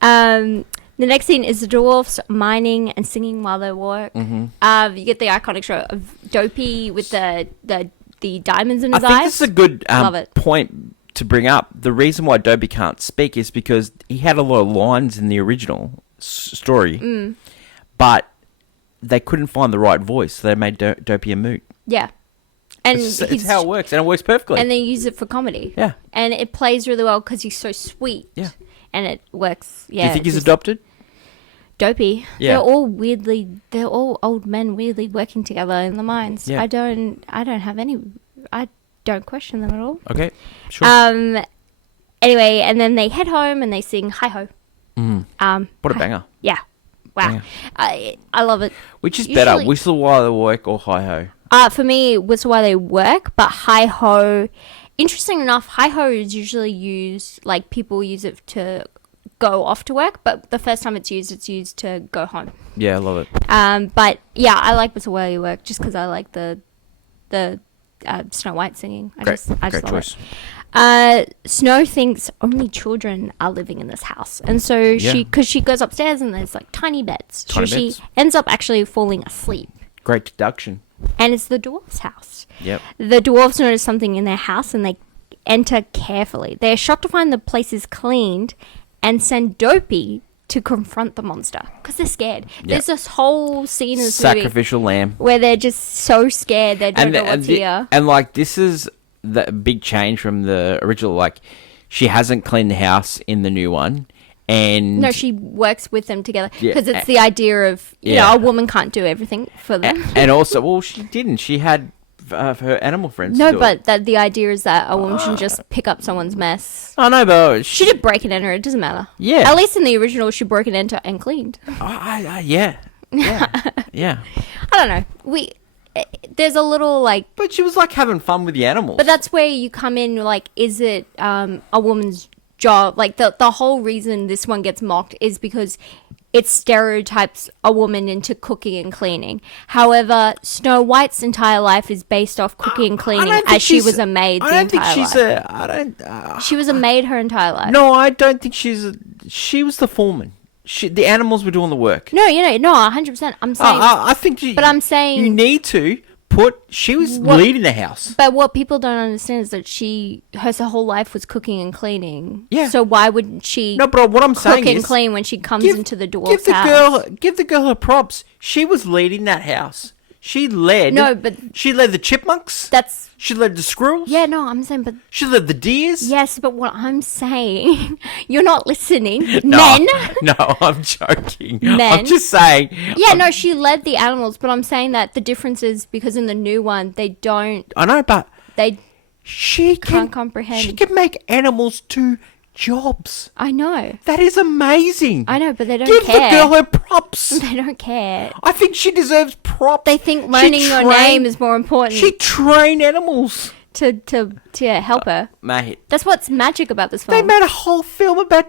Classic. The next scene is the dwarfs mining and singing while they work. Mm-hmm. You get the iconic shot of Dopey with the diamonds in his eyes. I think this is a good point to bring up. The reason why Dopey can't speak is because he had a lot of lines in the original story, but they couldn't find the right voice, so they made Dopey a moot. Yeah. And it's how it works, and it works perfectly. And they use it for comedy. Yeah. And it plays really well because he's so sweet. Yeah. And it works. Yeah. Do you think he's adopted? Dopey. Yeah. They're all old men weirdly working together in the mines. Yeah. I don't question them at all. Okay. Sure. Anyway, and then they head home and they sing Hi-Ho. What a banger. Yeah. Wow. I love it. Which is better, Whistle While They Work or Hi-Ho? For me, Whistle While They Work, but Hi-Ho... Interesting enough, Hi-Ho is usually used... Like, people use it to go off to work, but the first time it's used to go home. Yeah, I love it. But, yeah, I like Whistle While You Work just because I like the Snow White singing. I just love choice. It. Snow thinks only children are living in this house. And so because she goes upstairs and there's like tiny beds. She ends up actually falling asleep. Great deduction. And it's the dwarf's house. Yep. The dwarfs notice something in their house and they enter carefully. They are shocked to find the place is cleaned and send Dopey to confront the monster because they're scared. Yep. There's this whole scene in this sacrificial movie lamb where they're just so scared they don't know what's here. And like this is the big change from the original. Like she hasn't cleaned the house in the new one, And No, she works with them together Yeah. because it's the idea of you Yeah. know a woman can't do everything for them. and also, well, she didn't. She had her animal friends. No, to do but it. that the idea is that a woman should just pick up someone's mess. I know, but She did break and enter. It doesn't matter. Yeah. At least in the original, she broke and enter and cleaned. Yeah. Yeah. I don't know. There's a little like, But she was like having fun with the animals. but that's where you come in. Like, is it a woman's job? Like the whole reason this one gets mocked is because it stereotypes a woman into cooking and cleaning. However, Snow White's entire life is based off cooking and cleaning, as she was a maid the entire life. She was a maid her entire life. No, I don't think she was the foreman. The animals were doing the work. No, 100%. I'm saying, I think but I'm saying you need to she was What- leading the house. But what people don't understand is that her whole life was cooking and cleaning. Yeah. So why wouldn't she No, but what I'm cook saying and is clean when she comes into the dwarf's give the house? give the girl her props. She was leading that house. She led. No, but she led the chipmunks. that's She led the squirrels. yeah. No, I'm saying, but She led the deers. yes, but what I'm saying, you're not listening, No, men. No, I'm joking. Men. I'm just saying. Yeah, no, she led the animals, but I'm saying that the difference is because in the new one they don't, I know, but they she can't comprehend. She can make animals do jobs. I know, That is amazing. I know, but they don't Give care. the girl her props. They don't care. I think she deserves props. They think She learning your trained- name is more important She trained animals. to help her. Mate, That's what's magic about this they film. made a whole film about.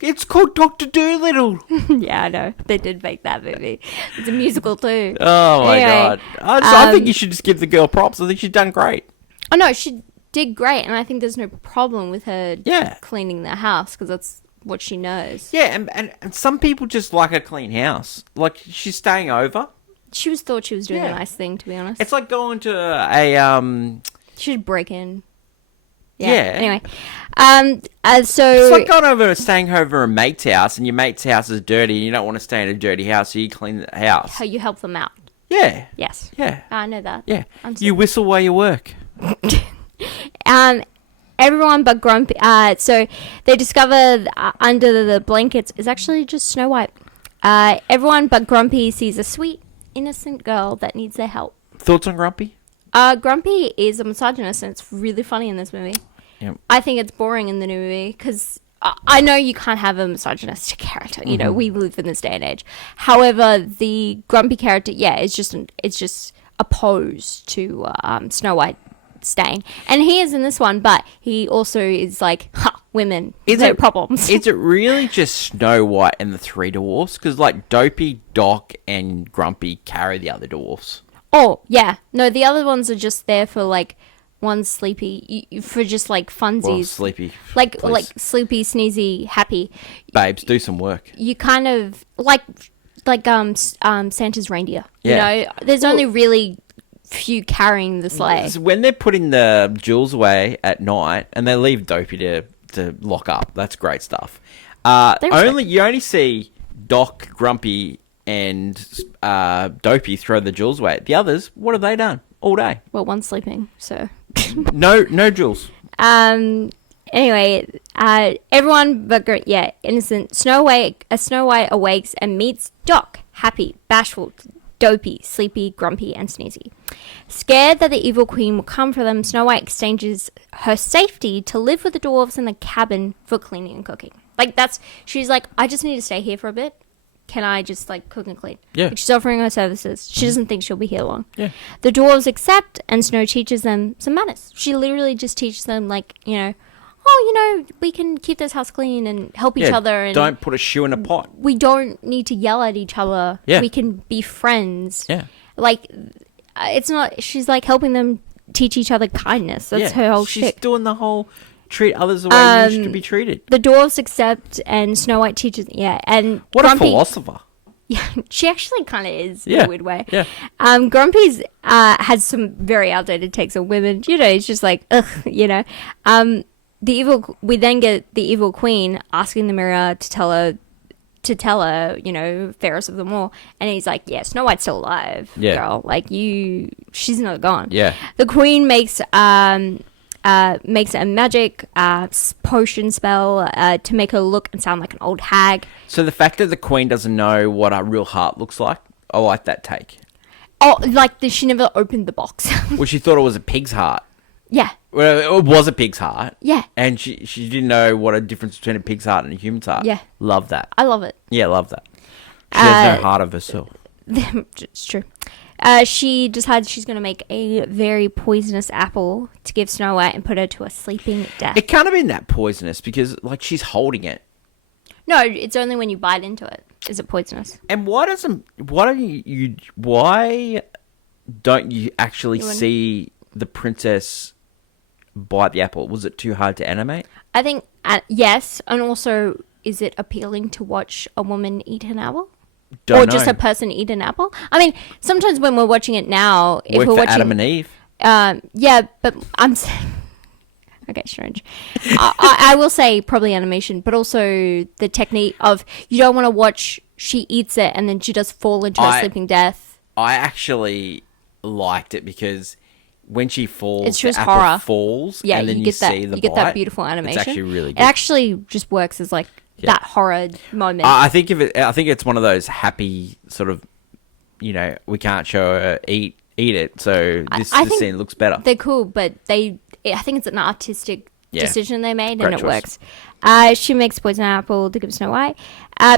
It's called Dr. Dolittle. Yeah, I know. They did make that movie. It's a musical too. Oh my Anyway, god! I think you should just give the girl props. I think she's done great. Oh no, she did great, and I think there's no problem with her Yeah. cleaning the house because that's what she knows. Yeah, and some people just like a clean house. Like she's staying over. She thought she was doing Yeah. a nice thing, to be honest. It's like going to a She should break in. Yeah. Anyway, It's so like staying over a mate's house, and your mate's house is dirty, and you don't want to stay in a dirty house, so you clean the house. how you help them out. Yeah. Yes, Yeah. I know that. Yeah. I'm You whistle while you work. Everyone but Grumpy. So they discover under the blankets is actually just Snow White. Everyone but Grumpy sees a sweet, innocent girl that needs their help. Thoughts on Grumpy? Grumpy is a misogynist, and it's really funny in this movie. Yep. I think it's boring in the new movie because I know you can't have a misogynistic character. You know, we live in this day and age. However, the Grumpy character, it's just opposed to Snow White staying, and he is in this one, but he also is like, women, no problems. Is it really just Snow White and the three dwarfs? Because like Dopey, Doc, and Grumpy carry the other dwarfs. Oh yeah, no, the other ones are just there for like one sleepy for just like funsies. Well, sleepy. like please. sleepy, sneezy, happy. Babes, do some work. You kind of like Santa's reindeer. Yeah. You know, there's only really few carrying the sleigh. So when they're putting the jewels away at night and they leave Dopey to lock up, that's great stuff. You only see Doc, Grumpy, and Dopey throw the jewels away. The others, what have they done all day? Well, one's sleeping, so. No jewels. Anyway, everyone but innocent Snow White awakes and meets Doc, happy, bashful, Dopey, sleepy, grumpy, and sneezy. Scared that the evil queen will come for them, Snow White exchanges her safety to live with the dwarves in the cabin for cleaning and cooking. She's like, I just need to stay here for a bit. Can I just cook and clean? Yeah. She's offering her services. She doesn't think she'll be here long. Yeah. The dwarves accept, and Snow teaches them some manners. She literally just teaches them, we can keep this house clean and help each other. And don't put a shoe in a pot. we don't need to yell at each other. Yeah. We can be friends. Yeah. It's not, she's helping them teach each other kindness. That's her whole She's shtick. doing the whole treat others the way you should be treated. The dwarves accept, and Snow White teaches, and What Grumpy, a philosopher. Yeah, she actually kind of is in Yeah. a weird way. Yeah. Grumpy's has some very outdated takes on women. It's just ugh. We then get the evil queen asking the mirror to tell her, fairest of them all. And he's like, yeah, Snow White's still alive, Yeah. girl. She's not gone. Yeah. The queen makes makes a magic potion spell to make her look and sound like an old hag. So the fact that the queen doesn't know what a real heart looks like, I like that take. Oh, like she never opened the box. Well, she thought it was a pig's heart. Yeah. Well, it was a pig's heart. Yeah. And she didn't know what a difference between a pig's heart and a human's heart. Yeah. Love that. I love it. Yeah, love that. She has no heart of herself. It's true. She decides she's going to make a very poisonous apple to give Snow White and put her to a sleeping death. It can't have been that poisonous because, like, she's holding it. No, it's only when you bite into it is it poisonous. And why don't you actually see the princess bite the apple? Was it too hard to animate? I think yes, and also, is it appealing to watch a woman eat an apple? Don't or know. Just a person eat an apple? I mean, sometimes when we're watching it now, if Work we're for watching Adam and Eve. Yeah, but I'm saying. Okay, strange. I will say probably animation, but also the technique of you don't want to watch she eats it and then she does fall into a sleeping death. I actually liked it because when she falls, it's just the apple horror. falls, Yeah, and then you get that. see the You get bite. that beautiful animation. It's actually really good. It actually just works as like that horror moment. I think it's one of those happy sort of, we can't show her eat it, so this scene looks better. They're cool, but I think it's an artistic decision they made, Great and it choice. works. She makes poison apple to give Snow White.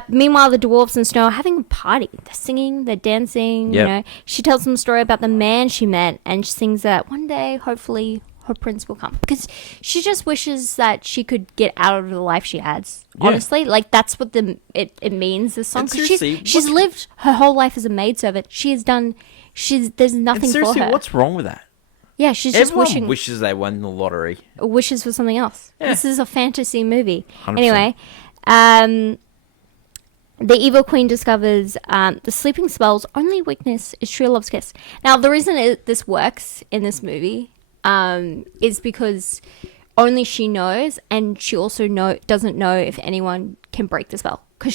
Meanwhile, the dwarfs and Snow are having a party. They're singing, they're dancing. Yep. She tells them a story about the man she met, and she sings that one day, hopefully, her prince will come, because she just wishes that she could get out of the life she has. Honestly, like that's what it means. This song, because she's lived her whole life as a maidservant. There's nothing for her. What's wrong with that? Yeah, she's Everyone just wishes they won the lottery. wishes for something else. Yeah. This is a fantasy movie. 100%. Anyway, the evil queen discovers the sleeping spell's only weakness is true love's kiss. Now, the reason this works in this movie is because only she knows, and she also doesn't know if anyone can break the spell. Because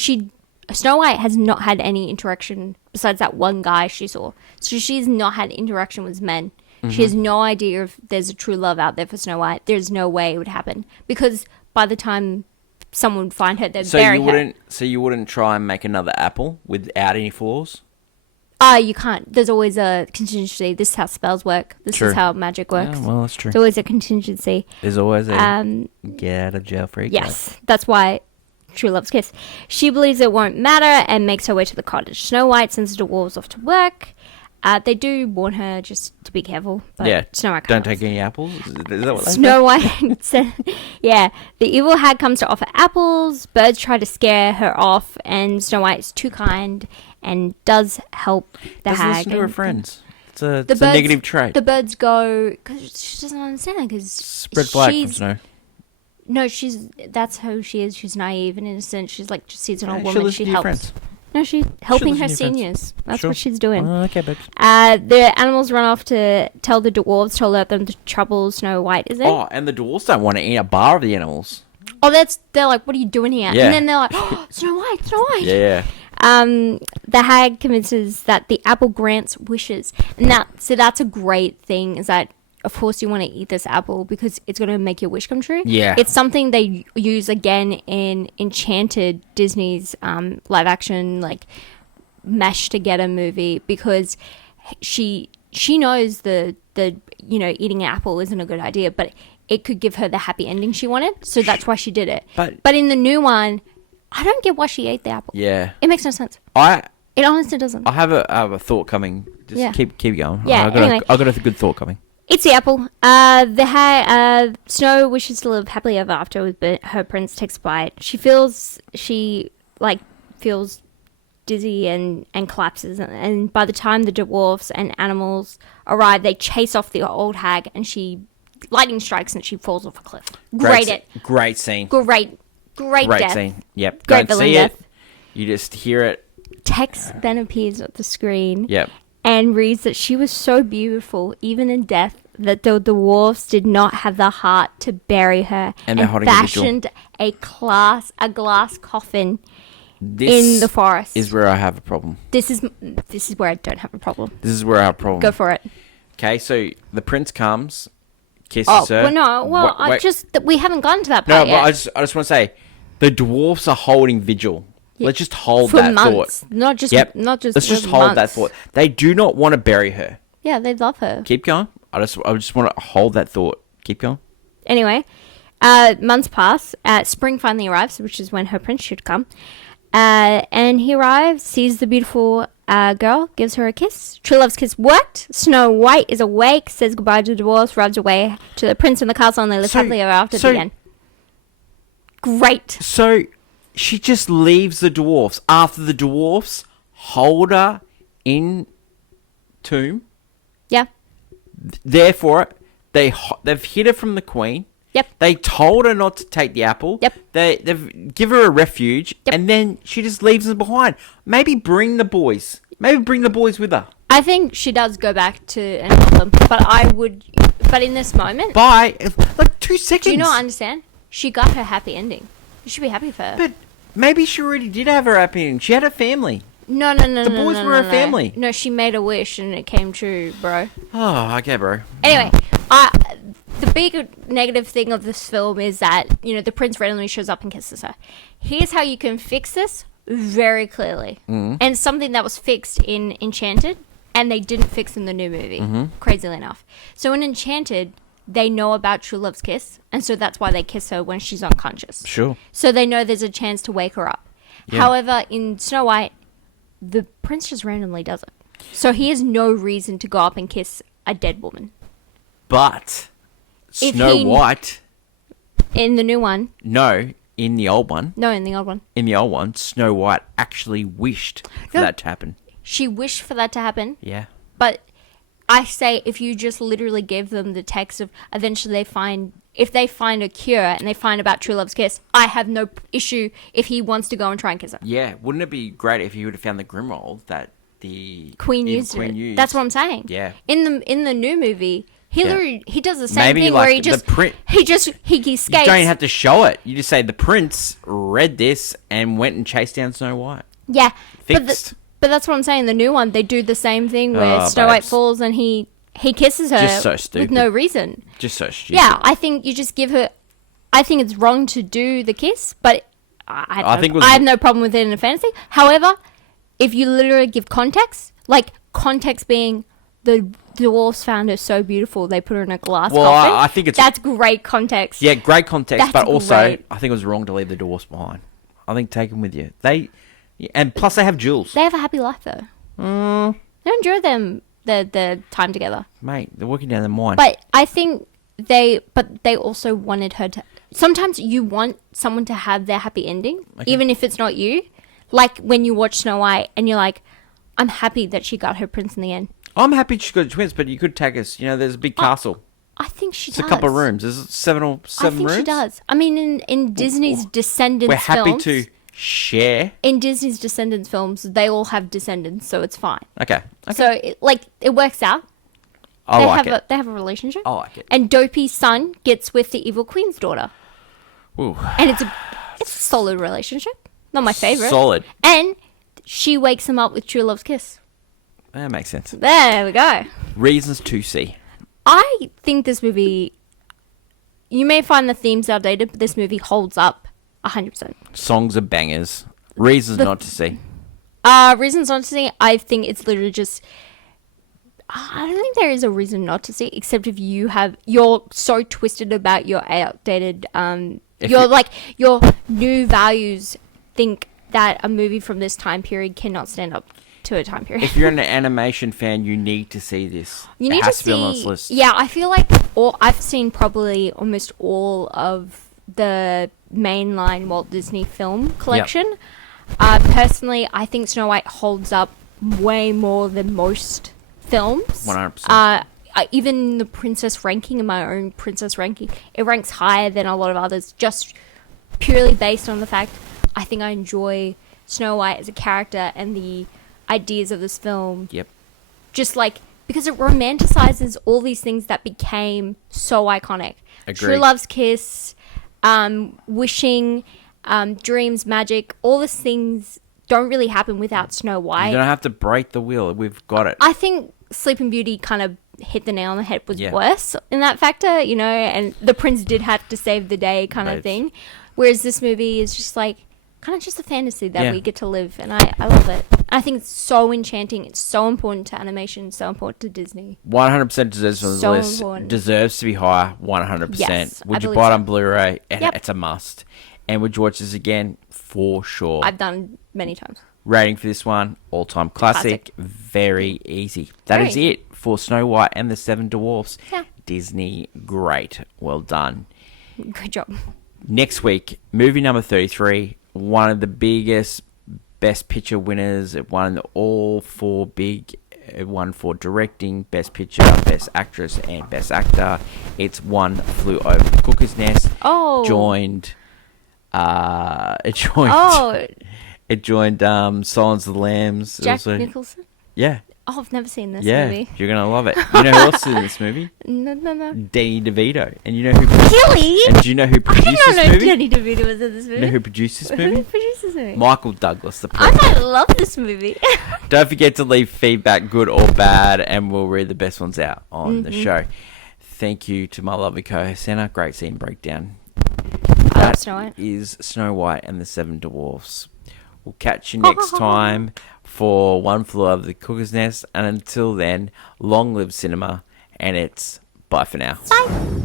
Snow White has not had any interaction besides that one guy she saw. So she's not had interaction with men. She has no idea if there's a true love out there for Snow White. There's no way it would happen. Because by the time someone would find her, they'd bury her. So you wouldn't try and make another apple without any flaws? You can't. There's always a contingency. This is how spells work. This is how magic works. Yeah, well, that's true. There's always a contingency. There's always a get out of jail free card. Yes, that's why true love's kiss. She believes it won't matter and makes her way to the cottage. Snow White sends the dwarves off to work. They do warn her just to be careful. But Snow White don't take any apples. Is that what they Snow White said, the evil hag comes to offer apples. Birds try to scare her off, and Snow White's too kind and does help the Doesn't hag. listen to her friends. It's a birds, negative trait. The birds go because she doesn't understand. Because spread flag from Snow. No, that's who she is. She's naive and innocent. She's like just sees an old She'll woman. listen She to your helps. friends. No, she's helping her listen to your seniors. That's Sure. what she's doing. Oh, okay, babes. The animals run off to tell the dwarves to alert them to trouble Snow White is in. Oh, and the dwarves don't want to eat a bar of the animals. Oh, they're like, what are you doing here? Yeah. And then they're like, oh, Snow White, Snow White. Yeah. The hag convinces that the apple grants wishes. And that's a great thing, is that, of course, you want to eat this apple because it's going to make your wish come true. Yeah. It's something they use again in Enchanted, Disney's live action, like, mashed together movie, because she knows the eating an apple isn't a good idea, but it could give her the happy ending she wanted, so that's why she did it. But in the new one, I don't get why she ate the apple. Yeah. It makes no sense. It honestly doesn't. I have a thought coming. Just keep going. Yeah, anyway. I've got a good thought coming. It's the apple. Snow wishes to live happily ever after with her prince takes a bite. She feels dizzy and collapses, and by the time the dwarfs and animals arrive, they chase off the old hag, and lightning strikes and she falls off a cliff. Great scene. Great death. Scene. Yep. Great Don't villain see death. it. You just hear it. Text then appears at the screen. Yep. And reads that she was so beautiful, even in death, that the dwarfs did not have the heart to bury her, and fashioned a glass coffin in the forest. Is where I have a problem. This is where I don't have a problem. This is where I have a problem. Go for it. Okay, so the prince comes kisses her. Well, no. Well, we haven't gotten to that part No, yet. but I just want to say, the dwarfs are holding vigil. Yeah. Let's just hold For that months. thought. Not just Let's just hold that months. thought. They do not want to bury her. Yeah, they love her. Keep going. I just want to hold that thought. Keep going. Anyway, months pass. Spring finally arrives, which is when her prince should come. And he arrives, sees the beautiful girl, gives her a kiss. True love's kiss worked. Snow White is awake, says goodbye to the dwarfs, runs away to the prince in the castle, and they live happily ever after the end. Great. So she just leaves the dwarfs after the dwarfs hold her in tomb. Yeah. Therefore, they've hid her from the queen. Yep. They told her not to take the apple. Yep. They've give her a refuge, and then she just leaves them behind. Maybe bring the boys. Maybe bring the boys with her. I think she does go back to and help them, but in this moment, Bye. Like 2 seconds. do you not understand? She got her happy ending. You should be happy for her. But maybe she already did have her happy ending. She had a family. No. The boys were her family. No, she made a wish and it came true, bro. Oh, okay, bro. Anyway, the big negative thing of this film is that, the prince randomly shows up and kisses her. Here's how you can fix this very clearly. And it's something that was fixed in Enchanted, and they didn't fix in the new movie, crazily enough. So in Enchanted, they know about True Love's kiss, and so that's why they kiss her when she's unconscious. Sure. So they know there's a chance to wake her up. Yeah. However, in Snow White, the prince just randomly does it. So he has no reason to go up and kiss a dead woman. But Snow White... In the new one. No, in the old one. No, in the old one. In the old one, Snow White actually wished for that to happen. She wished for that to happen. Yeah. But I say if you just literally give them the text of eventually if they find a cure and they find about True Love's kiss, I have no issue if he wants to go and try and kiss her. Yeah, wouldn't it be great if he would have found the Grimroll that the Queen used? That's what I'm saying. Yeah. In the new movie, he does the same thing where he escapes. You don't have to show it. You just say the prince read this and went and chased down Snow White. Yeah. Fixed. But that's what I'm saying. The new one, they do the same thing where Snow White falls and he kisses her just so stupid. with no reason. Just so stupid. Yeah, I think you just give her... I think it's wrong to do the kiss, but I have no problem with it in a fantasy. However, if you literally give context, like context being the dwarves found her so beautiful, they put her in a glass coffin. I think that's great context. Yeah, great context, but also great. I think it was wrong to leave the dwarfs behind. I think take them with you. And plus they have jewels. They have a happy life though. They enjoy the time together. Mate, they're working down the mine. But I think they also wanted her to... Sometimes you want someone to have their happy ending, even if it's not you. Like when you watch Snow White and you're like, I'm happy that she got her prince in the end. I'm happy she got twins, but you could take us. There's a big castle. I think she does. It's a couple of rooms. Is it seven rooms? I think she does. I mean, in Disney's Descendants we're happy films... to share. In Disney's Descendants films, they all have descendants, so it's fine. Okay. So, it works out. They have a relationship. I like it. And Dopey's son gets with the evil queen's daughter. Ooh. And it's a solid relationship. Not my favorite. Solid. And she wakes him up with True Love's kiss. That makes sense. There we go. Reasons to see. I think this movie... You may find the themes outdated, but this movie holds up 100%. Songs are bangers. Reasons not to see. Reasons not to see, I think it's literally just... I don't think there is a reason not to see, except if you're so twisted about your outdated... your new values think that a movie from this time period cannot stand up to a time period. If you're an animation fan, you need to see this. You need to see... Be on this list. Yeah, I feel like I've seen probably almost all of the mainline Walt Disney film collection. Yep. Personally, I think Snow White holds up way more than most films. 100%. Even the princess ranking, in my own princess ranking, it ranks higher than a lot of others, just purely based on the fact I think I enjoy Snow White as a character and the ideas of this film. Yep. Just like, because it romanticizes all these things that became so iconic. Agreed. True Love's kiss, wishing, dreams, magic, all these things don't really happen without Snow White. You don't have to break the wheel. We've got it. I think Sleeping Beauty kind of hit the nail on the head, was Yeah. worse in that factor, you know, and the prince did have to save the day kind of Right. thing. Whereas this movie is just like kind of just a fantasy that Yeah. we get to live, and I love it. I think it's so enchanting. It's so important to animation, so important to Disney. 100% deserves on the So list. important. Deserves to be higher. 100%. Yes, I Would you believe buy it so. on Blu-ray? And Yep. it's a must. And would you watch this again? For sure. I've done many times. Rating for this one, all-time classic. Very easy. That Very is easy. it for Snow White and the Seven Dwarfs. Yeah. Disney, great. Well done. Good job. Next week, movie number 33, one of the biggest Best Picture winners. It won all four big. It won for directing, Best Picture, Best Actress, and Best Actor. It's One Flew Over the Cuckoo's Nest. Oh. It joined Silence of the Lambs. Jack also. Nicholson? Yeah. Oh, I've never seen this Yeah, movie. you're gonna love it. You know who else is in this movie? No. Danny DeVito. And you know who? Really? And do you know who I produced did not this know movie? Danny DeVito was in this You movie. know who produced this Who movie? produced this movie? Michael Douglas, the I president. might love this movie. Don't forget to leave feedback, good or bad, and we'll read the best ones out on the show. Thank you to my lovely co-host Anna. Great scene breakdown. I love That Snow White. is Snow White and the Seven Dwarfs. We'll catch you next time for One Flew Over the Cuckoo's Nest. And until then, long live cinema. And it's bye for now. Bye.